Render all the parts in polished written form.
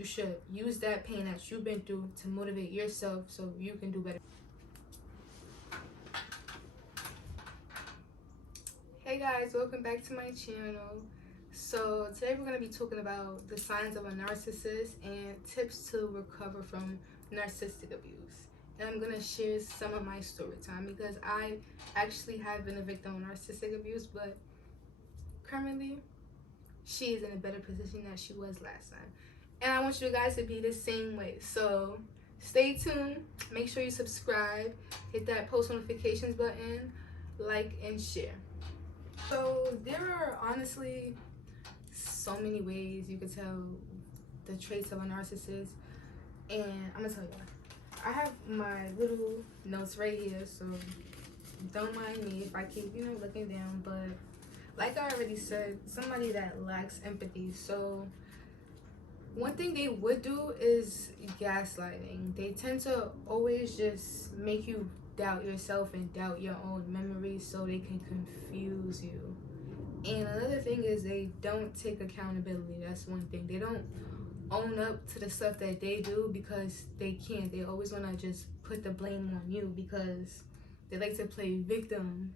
You should use that pain that you've been through to motivate yourself so you can do better. Hey guys, welcome back to my channel. So today we're going to be talking about the signs of a narcissist and tips to recover from narcissistic abuse. And I'm going to share some of my story time because I actually have been a victim of narcissistic abuse, but currently she is in a better position than she was last time. And I want you guys to be the same way. So stay tuned. Make sure you subscribe. Hit that post notifications button. Like and share. So there are honestly so many ways you can tell the traits of a narcissist. And I'm going to tell you. I have my little notes right here. So don't mind me if I keep, looking down. But like I already said, somebody that lacks empathy. So one thing they would do is gaslighting. They tend to always just make you doubt yourself and doubt your own memories so they can confuse you. And another thing is they don't take accountability. That's one thing. They don't own up to the stuff that they do because they can't. They always want to just put the blame on you because they like to play victim.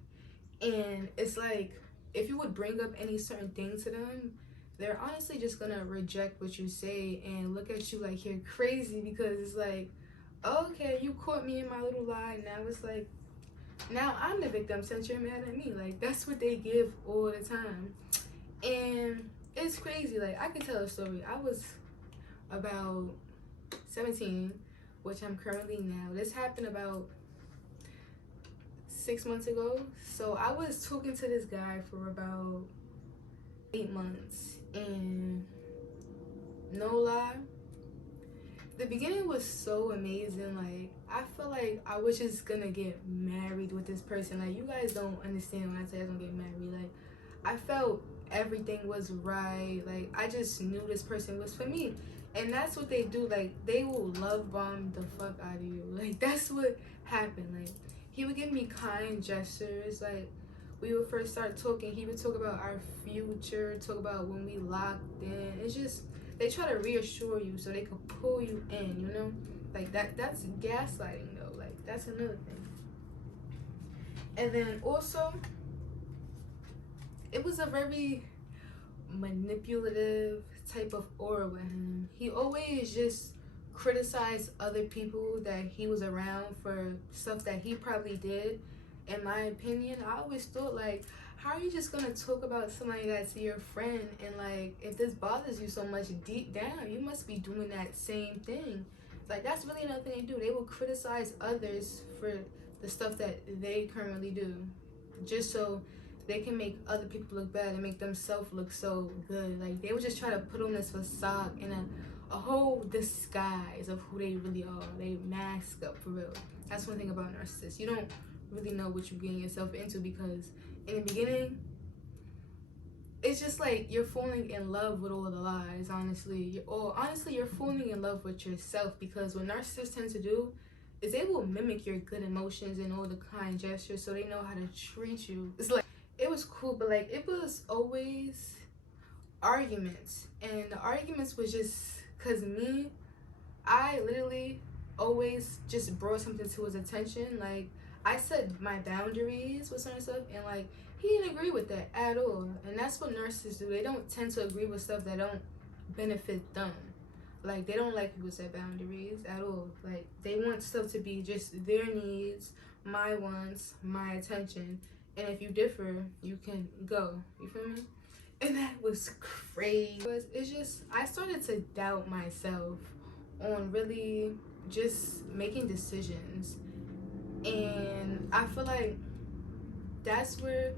And it's like, if you would bring up any certain thing to them, they're honestly just gonna reject what you say and look at you like you're crazy because it's like, okay, you caught me in my little lie. Now it's like, now I'm the victim since you're mad at me. Like, that's what they give all the time. And it's crazy. Like, I can tell a story. I was about 17, which I'm currently now. This happened about 6 months ago. So I was talking to this guy for about 8 months. And no lie, the beginning was so amazing. Like, I felt like I was just gonna get married with this person. Like, you guys don't understand when I say I was gonna get married. Like, I felt everything was right. Like, I just knew this person was for me. And that's what they do. Like, they will love bomb the fuck out of you. Like, that's what happened. Like, he would give me kind gestures. Like, we would first start talking, he would talk about our future, talk about when we locked in. It's just, they try to reassure you so they can pull you in, like that's gaslighting though. Like, that's another thing. And then also, it was a very manipulative type of aura with him. He always just criticized other people that he was around for stuff that he probably did. In my opinion, I always thought, like, how are you just gonna talk about somebody that's your friend, and like, if this bothers you so much deep down, you must be doing that same thing. Like, that's really another thing they do. They will criticize others for the stuff that they currently do, just so they can make other people look bad and make themselves look so good. Like, they would just try to put on this facade and a whole disguise of who they really are. They mask up for real. That's one thing about narcissists. You don't really know what you're getting yourself into because in the beginning it's just like you're falling in love with all the lies. Honestly, you're falling in love with yourself, because what narcissists tend to do is they will mimic your good emotions and all the kind gestures so they know how to treat you. It's like, it was cool, but like, it was always arguments, and the arguments was just because I literally always just brought something to his attention. Like, I set my boundaries with certain stuff, and like, he didn't agree with that at all. And that's what narcissists do. They don't tend to agree with stuff that don't benefit them. Like, they don't like people set boundaries at all. Like, they want stuff to be just their needs, my wants, my attention. And if you differ, you can go. You feel me? And that was crazy. It's just, I started to doubt myself on really just making decisions. And I feel like that's where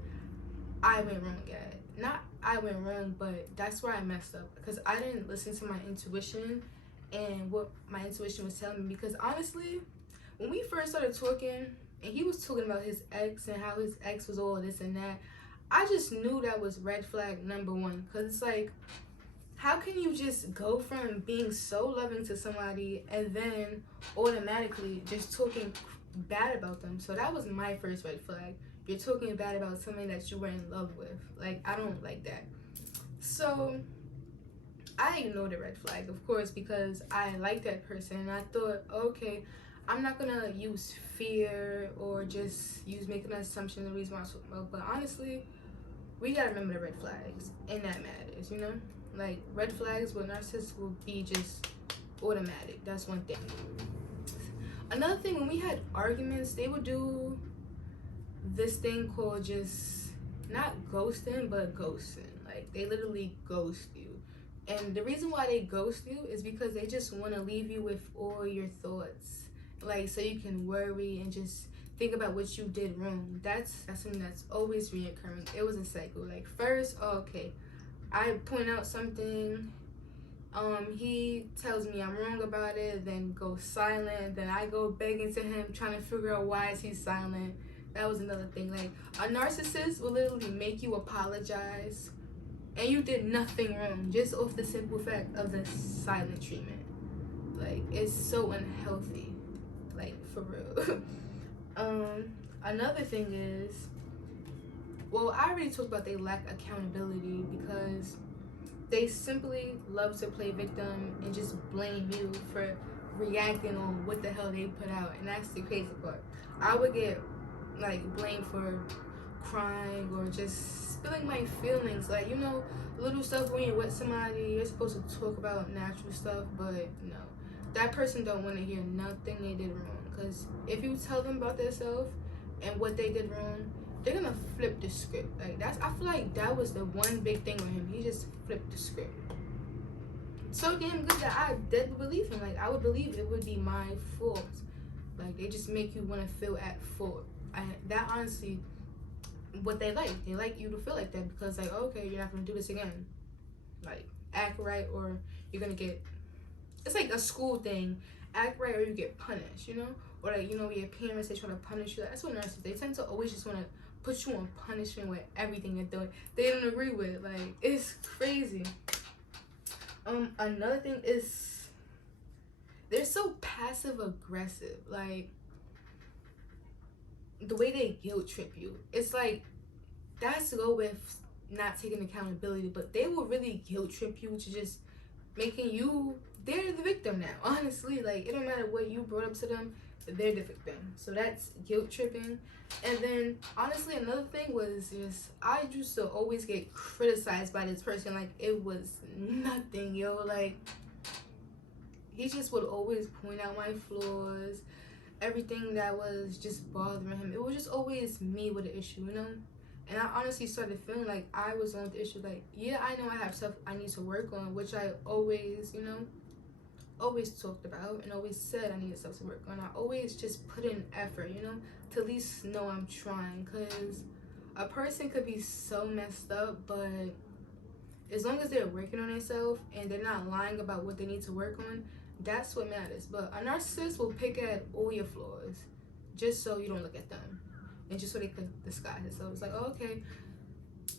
I went wrong at. Not I went wrong, but that's where I messed up, because I didn't listen to my intuition and what my intuition was telling me. Because honestly, when we first started talking and he was talking about his ex and how his ex was all this and that, I just knew that was red flag number one. Because it's like, how can you just go from being so loving to somebody and then automatically just talking bad about them? So that was my first red flag. You're talking bad about somebody that you were in love with. Like, I don't like that. So I ignored the red flag, of course, because I like that person. And I thought, okay, I'm not gonna use fear or just use making an assumption the reason why. But honestly, we gotta remember the red flags, and that matters, you know? Like, red flags with narcissists will be just automatic. That's one thing. Another thing, when we had arguments, they would do this thing called just not ghosting, but ghosting. Like, they literally ghost you. And the reason why they ghost you is because they just want to leave you with all your thoughts, like, so you can worry and just think about what you did wrong. That's something that's always reoccurring. It was a cycle. Like, first, okay, I point out something, he tells me I'm wrong about it, then goes silent, then I go begging to him, trying to figure out why is he silent. That was another thing. Like, a narcissist will literally make you apologize, and you did nothing wrong, just off the simple fact of the silent treatment. Like, it's so unhealthy, like, for real. Another thing is, well, I already talked about they lack accountability because they simply love to play victim and just blame you for reacting on what the hell they put out. And that's the crazy part. I would get, like, blamed for crying or just spilling my feelings, like, you know, little stuff. When you're with somebody, you're supposed to talk about natural stuff, but no, that person don't want to hear nothing they did wrong, because if you tell them about themselves and what they did wrong, they're gonna flip the script. Like, that's, I feel like that was the one big thing with him. He just flipped the script so damn good that I did believe him. Like, I would believe it would be my fault. Like, they just make you want to feel at fault. That honestly, what they like you to feel like that, because, like, okay, you're not gonna do this again. Like, act right or you're gonna get, it's like a school thing, act right or you get punished, you know? Or, like, you know, your parents, they try to punish you. That's what narcissists, they tend to always just want to put you on punishment with everything they're doing they don't agree with. Like, it's crazy. Another thing is they're so passive aggressive. Like, the way they guilt trip you, it's like, that's to go with not taking accountability, but they will really guilt trip you to just making you, they're the victim now, honestly. Like, it don't matter what you brought up to them, they're the victim. So that's guilt tripping. And then honestly, another thing was just, I used to always get criticized by this person like it was nothing, yo. Like, he just would always point out my flaws, everything that was just bothering him. It was just always me with the issue, you know? And I honestly started feeling like I was on the issue. Like, yeah, I know I have stuff I need to work on, which I always, you know, always talked about and always said I needed stuff to work on. I always just put in effort, you know, to at least know I'm trying. Because a person could be so messed up, but as long as they're working on themselves and they're not lying about what they need to work on, that's what matters. But a narcissist will pick at all your flaws just so you don't look at them, and just so they can disguise it. So it's like, oh, okay,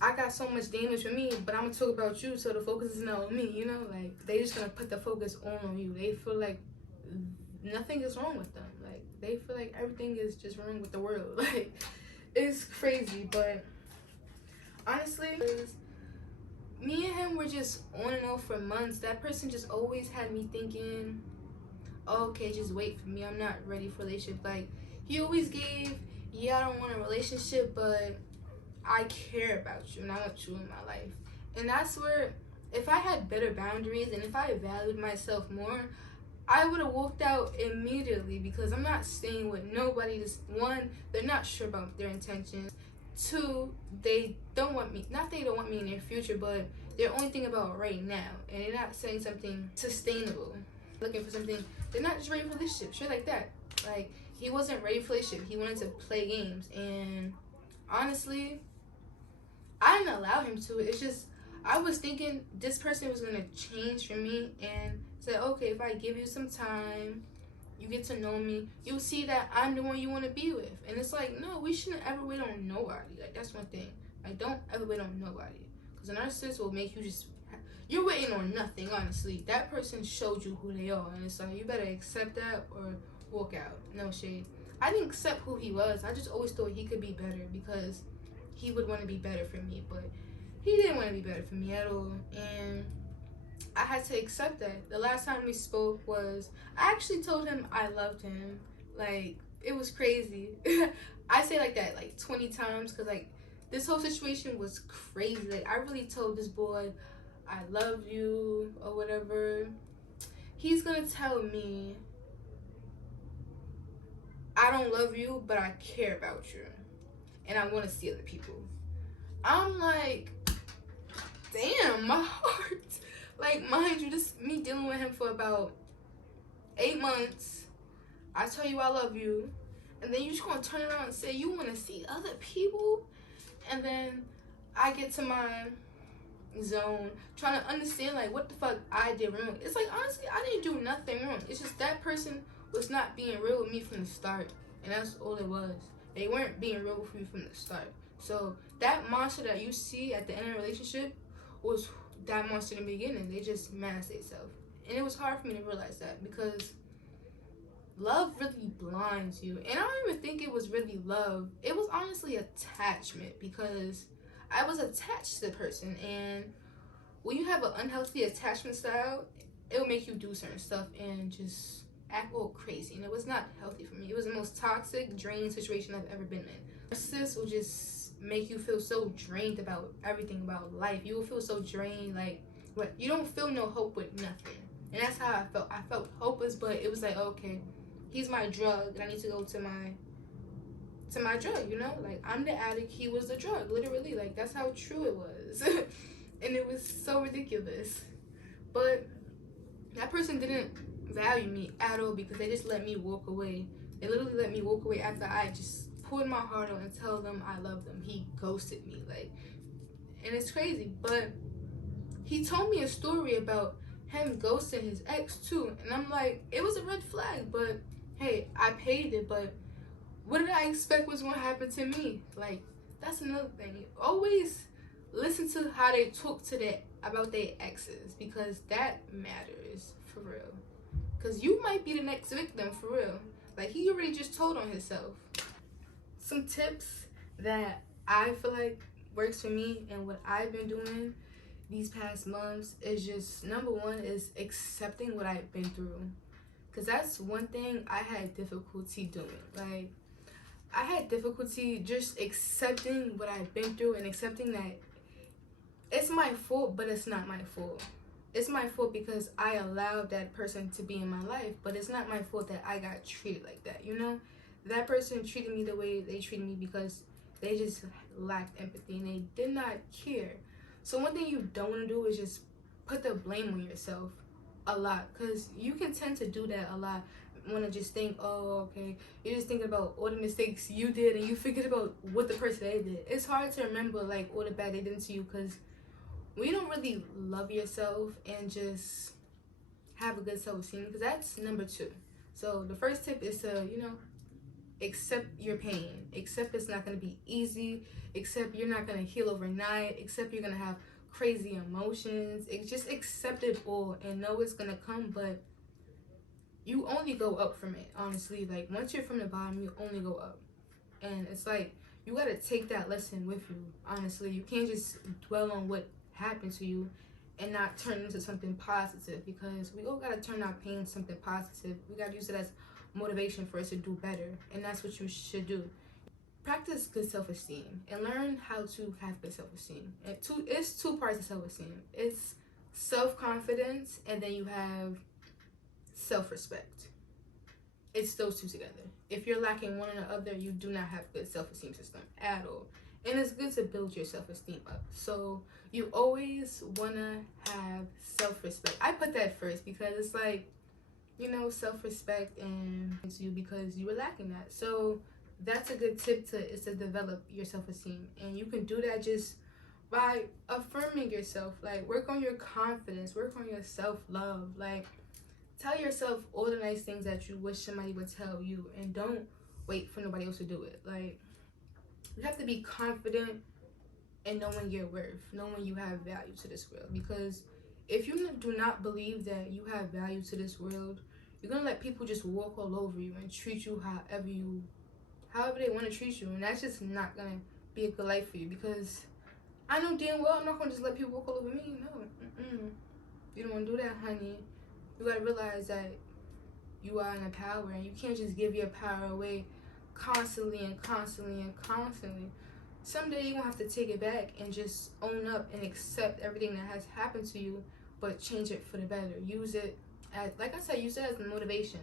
I got so much damage with me, but I'm gonna talk about you, so the focus is not on me, you know? Like, they just gonna put the focus on you. They feel like nothing is wrong with them. Like, they feel like everything is just wrong with the world. Like, it's crazy. But honestly, me and him were just on and off for months. That person just always had me thinking, oh, okay, just wait for me, I'm not ready for a relationship. Like, he always gave, yeah, I don't want a relationship, but I care about you and I want you in my life. And that's where, if I had better boundaries and if I valued myself more, I would have walked out immediately, because I'm not staying with nobody. Just, one, they're not sure about their intentions. Two, they don't want me, not they don't want me in their future, but they're only thinking about right now, and they're not saying something sustainable. Looking for something, they're not just ready for a relationship, shit like that. Like, he wasn't ready for a relationship, he wanted to play games, and honestly, I didn't allow him to. It's just, I was thinking this person was gonna change for me and say, okay, if I give you some time, you get to know me, you'll see that I'm the one you want to be with. And it's like, no, we shouldn't ever wait on nobody. Like, that's one thing. Like, don't ever wait on nobody, because a narcissist will make you just, you're waiting on nothing, honestly. That person showed you who they are, and it's like, you better accept that or walk out. No shade. I didn't accept who he was. I just always thought he could be better, because he would want to be better for me, but he didn't want to be better for me at all. And I had to accept that. The last time we spoke was, I actually told him I loved him. Like, it was crazy. I say like that like 20 times because like this whole situation was crazy. Like, I really told this boy I love you or whatever. He's gonna tell me I don't love you, but I care about you and I want to see other people. I'm like, damn, my heart. Like, mind you, this me dealing with him for about 8 months. I tell you I love you, and then you just gonna turn around and say you want to see other people, and then I get to my zone trying to understand like what the fuck I did wrong. It's like, honestly, I didn't do nothing wrong. It's just that person was not being real with me from the start, and that's all it was. They weren't being real with me from the start. So that monster that you see at the end of the relationship was that monster in the beginning. They just masked themselves, and it was hard for me to realize that because love really blinds you. And I don't even think it was really love. It was honestly attachment because I was attached to the person, and when you have an unhealthy attachment style, it will make you do certain stuff and just act all crazy, and it was not healthy for me. It was the most toxic, draining situation I've ever been in. Narcissists will just make you feel so drained about everything about life. You will feel so drained, like what, you don't feel no hope with nothing. And that's how I felt. I felt hopeless, but it was like, okay, he's my drug, and I need to go to my drug, you know? Like, I'm the addict, he was the drug, literally. Like, that's how true it was. And it was so ridiculous. But that person didn't value me at all because they just let me walk away. They literally let me walk away after I just poured my heart out and tell them I love them. He ghosted me, like, and it's crazy. But he told me a story about him ghosting his ex too, and I'm like, it was a red flag, but hey, I paid it. But what did I expect was going to happen to me? Like, that's another thing. Always listen to how they talk to about their exes, because that matters for real. Because you might be the next victim for real. Like, he already just told on himself. Some tips that I feel like works for me and what I've been doing these past months is just, number one is accepting what I've been through. Because that's one thing I had difficulty doing. Like, I had difficulty just accepting what I've been through and accepting that it's my fault, but it's not my fault. It's my fault because I allowed that person to be in my life, but it's not my fault that I got treated like that, you know? That person treated me the way they treated me because they just lacked empathy and they did not care. So one thing you don't want to do is just put the blame on yourself a lot, because you can tend to do that a lot. Want to just think, oh, okay, you're just thinking about all the mistakes you did and you forget about what the person they did. It's hard to remember like all the bad they did to you, because when you don't really love yourself and just have a good self-esteem, because that's number two. So the first tip is to, you know, accept your pain. Accept it's not going to be easy. Accept you're not going to heal overnight. Accept you're going to have crazy emotions. Just accept it all and know it's going to come, but you only go up from it, honestly. Like, once you're from the bottom, you only go up. And it's like, you got to take that lesson with you, honestly. You can't just dwell on what happened to you and not turn into something positive, because we all got to turn our pain into something positive. We got to use it as motivation for us to do better, and that's what you should do. Practice good self-esteem and learn how to have good self-esteem. And it's two parts of self-esteem. It's self-confidence, and then you have self-respect. It's those two together. If you're lacking one or the other, you do not have good self-esteem system at all. And it's good to build your self-esteem up. So you always want to have self-respect. I put that first because it's like, you know, self-respect and it's you because you were lacking that. So that's a good tip to develop your self-esteem. And you can do that just by affirming yourself. Like, work on your confidence, work on your self-love. Like, tell yourself all the nice things that you wish somebody would tell you, and don't wait for nobody else to do it. Like, you have to be confident in knowing your worth, knowing you have value to this world. Because if you do not believe that you have value to this world, you're gonna let people just walk all over you and treat you however they want to treat you, and that's just not gonna be a good life for you. Because I know damn well I'm not gonna just let people walk all over me. No, You don't want to do that, honey. You gotta realize that you are in a power, and you can't just give your power away constantly and constantly and constantly. Someday you're gonna have to take it back and just own up and accept everything that has happened to you, but change it for the better. Use it as, like I said, use it as motivation.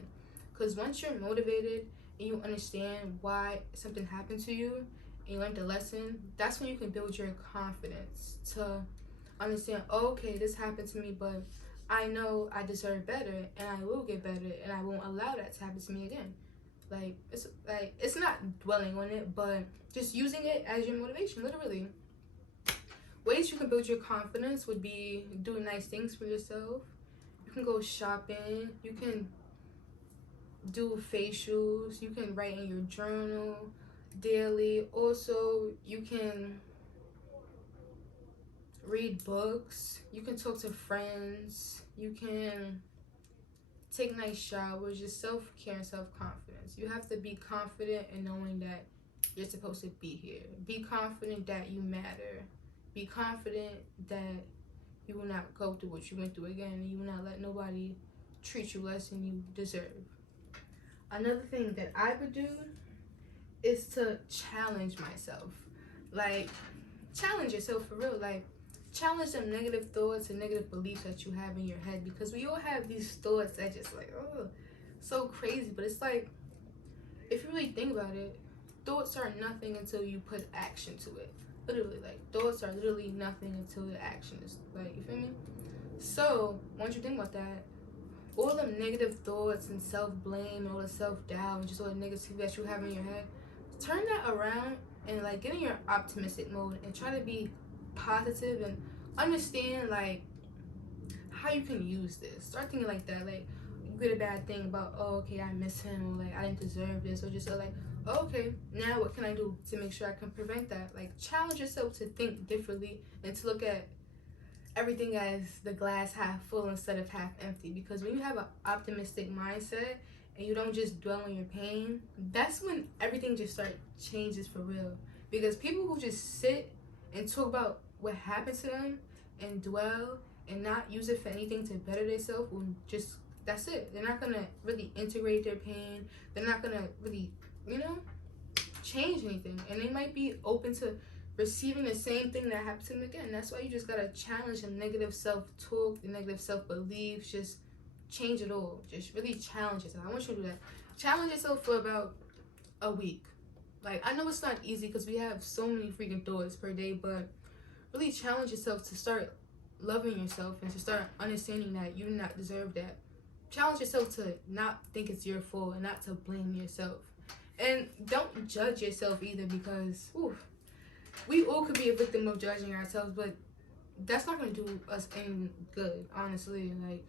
Because once you're motivated and you understand why something happened to you and you learned the lesson, that's when you can build your confidence to understand, oh, okay, this happened to me, but I know I deserve better, and I will get better, and I won't allow that to happen to me again. It's not dwelling on it, but just using it as your motivation, literally. Ways you can build your confidence would be doing nice things for yourself. You can go shopping. You can do facials. You can write in your journal daily. Also, you can read books. You can talk to friends. You can take nice showers. Just self-care and self-confidence. You have to be confident in knowing that you're supposed to be here. Be confident that you matter. Be confident that you will not go through what you went through again, and you will not let nobody treat you less than you deserve. Another thing that I would do is to challenge myself. Like, challenge yourself for real. Like, challenge them negative thoughts and negative beliefs that you have in your head, because we all have these thoughts that just like, oh, so crazy. But it's like, if you really think about it, thoughts are nothing until you put action to it. Literally, like, thoughts are literally nothing until the action is, like, you feel me? So once you think about that, all the negative thoughts and self-blame and all the self-doubt and just all the negativity that you have in your head, turn that around and, like, get in your optimistic mode and try to be positive and understand, like, how you can use this. Start thinking like that. Like, you get a bad thing about, oh, okay, I miss him, or like, I didn't deserve this, or just like, oh, okay, now what can I do to make sure I can prevent that? Like, challenge yourself to think differently and to look at everything as the glass half full instead of half empty. Because when you have an optimistic mindset and you don't just dwell on your pain, that's when everything just changes for real. Because people who just sit and talk about what happened to them and dwell and not use it for anything to better themselves will just, that's it. They're not gonna really integrate their pain. They're not gonna really, change anything. And they might be open to receiving the same thing that happened to them again. That's why you just gotta challenge the negative self-talk, the negative self-beliefs. Just change it all. Just really challenge yourself. I want you to do that. Challenge yourself for about a week. Like, I know it's not easy because we have so many freaking thoughts per day, but really challenge yourself to start loving yourself and to start understanding that you do not deserve that. Challenge yourself to not think it's your fault and not to blame yourself. And don't judge yourself either, because we all could be a victim of judging ourselves, but that's not going to do us any good, honestly. Like,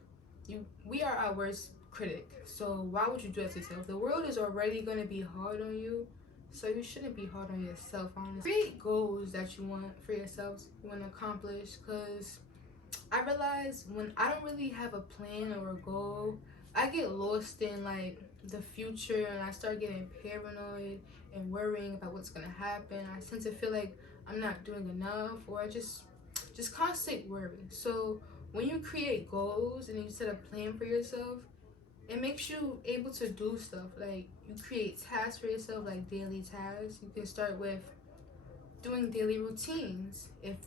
we are our worst critic, so why would you do that to yourself? The world is already going to be hard on you, so you shouldn't be hard on yourself, honestly. Create goals that you want for yourself, you want to accomplish, because I realize when I don't really have a plan or a goal, I get lost in, like, the future, and I start getting paranoid and worrying about what's going to happen. I tend to feel like I'm not doing enough, or I just constant worry. So when you create goals and you set a plan for yourself, it makes you able to do stuff. Like, you create tasks for yourself, like daily tasks. You can start with doing daily routines. If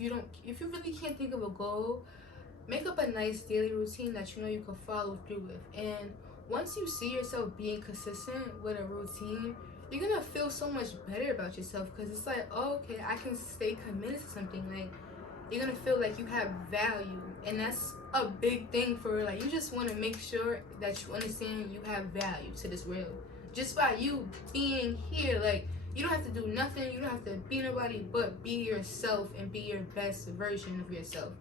you really can't think of a goal, make up a nice daily routine that you know you can follow through with. And once you see yourself being consistent with a routine, you're gonna feel so much better about yourself, because it's like, oh, okay, I can stay committed to something. Like, you're gonna feel like you have value, and that's a big thing for, like, you just want to make sure that you understand you have value to this world. Just by you being here, like, you don't have to do nothing, you don't have to be nobody, but be yourself and be your best version of yourself.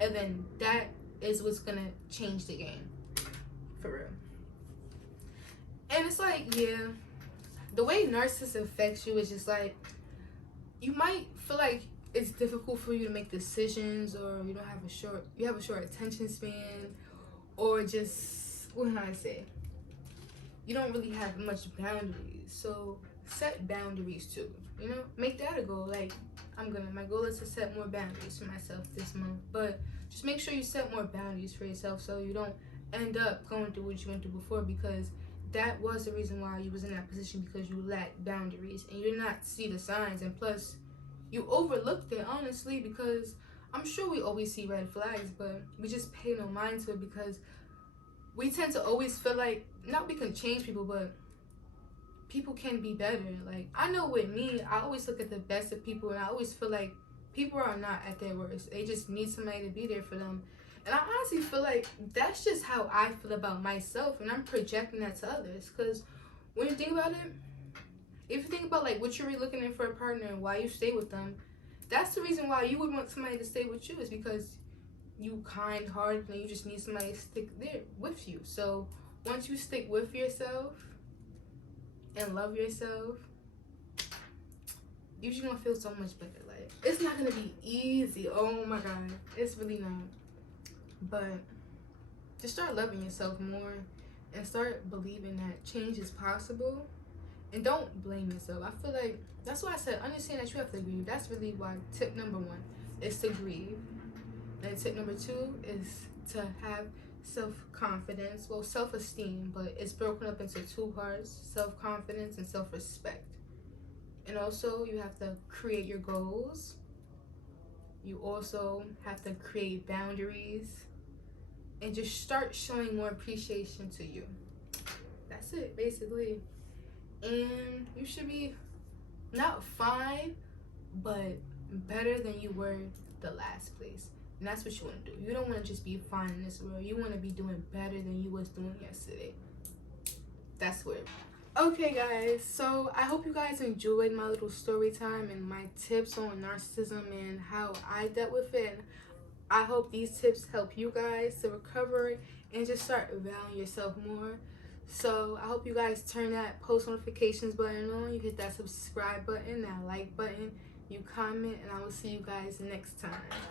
And then that is what's gonna change the game, for real. And it's like, yeah, the way narcissist affects you is just like, you might feel like it's difficult for you to make decisions, or you have a short attention span, or just, what can I say, you don't really have much boundaries. So set boundaries too, make that a goal. Like, My goal is to set more boundaries for myself this month. But just make sure you set more boundaries for yourself so you don't end up going through what you went through before, because that was the reason why you was in that position, because you lacked boundaries and you did not see the signs, and plus you overlooked it, honestly, because I'm sure we always see red flags, but we just pay no mind to it because we tend to always feel like, not we can change people, but people can be better. Like, I know with me, I always look at the best of people, and I always feel like people are not at their worst. They just need somebody to be there for them. And I honestly feel like that's just how I feel about myself, and I'm projecting that to others. Because when you think about it, if you think about like what you're really looking in for a partner and why you stay with them, that's the reason why you would want somebody to stay with you, is because you kind-hearted and you just need somebody to stick there with you. So once you stick with yourself and love yourself, you're just gonna feel so much better. Like, it's not gonna be easy. Oh my god, it's really not. But just start loving yourself more and start believing that change is possible. And don't blame yourself. I feel like that's why I said understand that you have to grieve. That's really why tip number 1 is to grieve. And tip number 2 is to have self-confidence. Well, self-esteem, but it's broken up into 2 parts: self-confidence and self-respect. And also, you have to create your goals. You also have to create boundaries. And just start showing more appreciation to you. That's it, basically. And you should be not fine, but better than you were the last place. And that's what you want to do. You don't want to just be fine in this world. You want to be doing better than you was doing yesterday. That's where. Okay, guys. So I hope you guys enjoyed my little story time and my tips on narcissism and how I dealt with it. I hope these tips help you guys to recover and just start valuing yourself more. So I hope you guys turn that post notifications button on. You hit that subscribe button, that like button, you comment, and I will see you guys next time.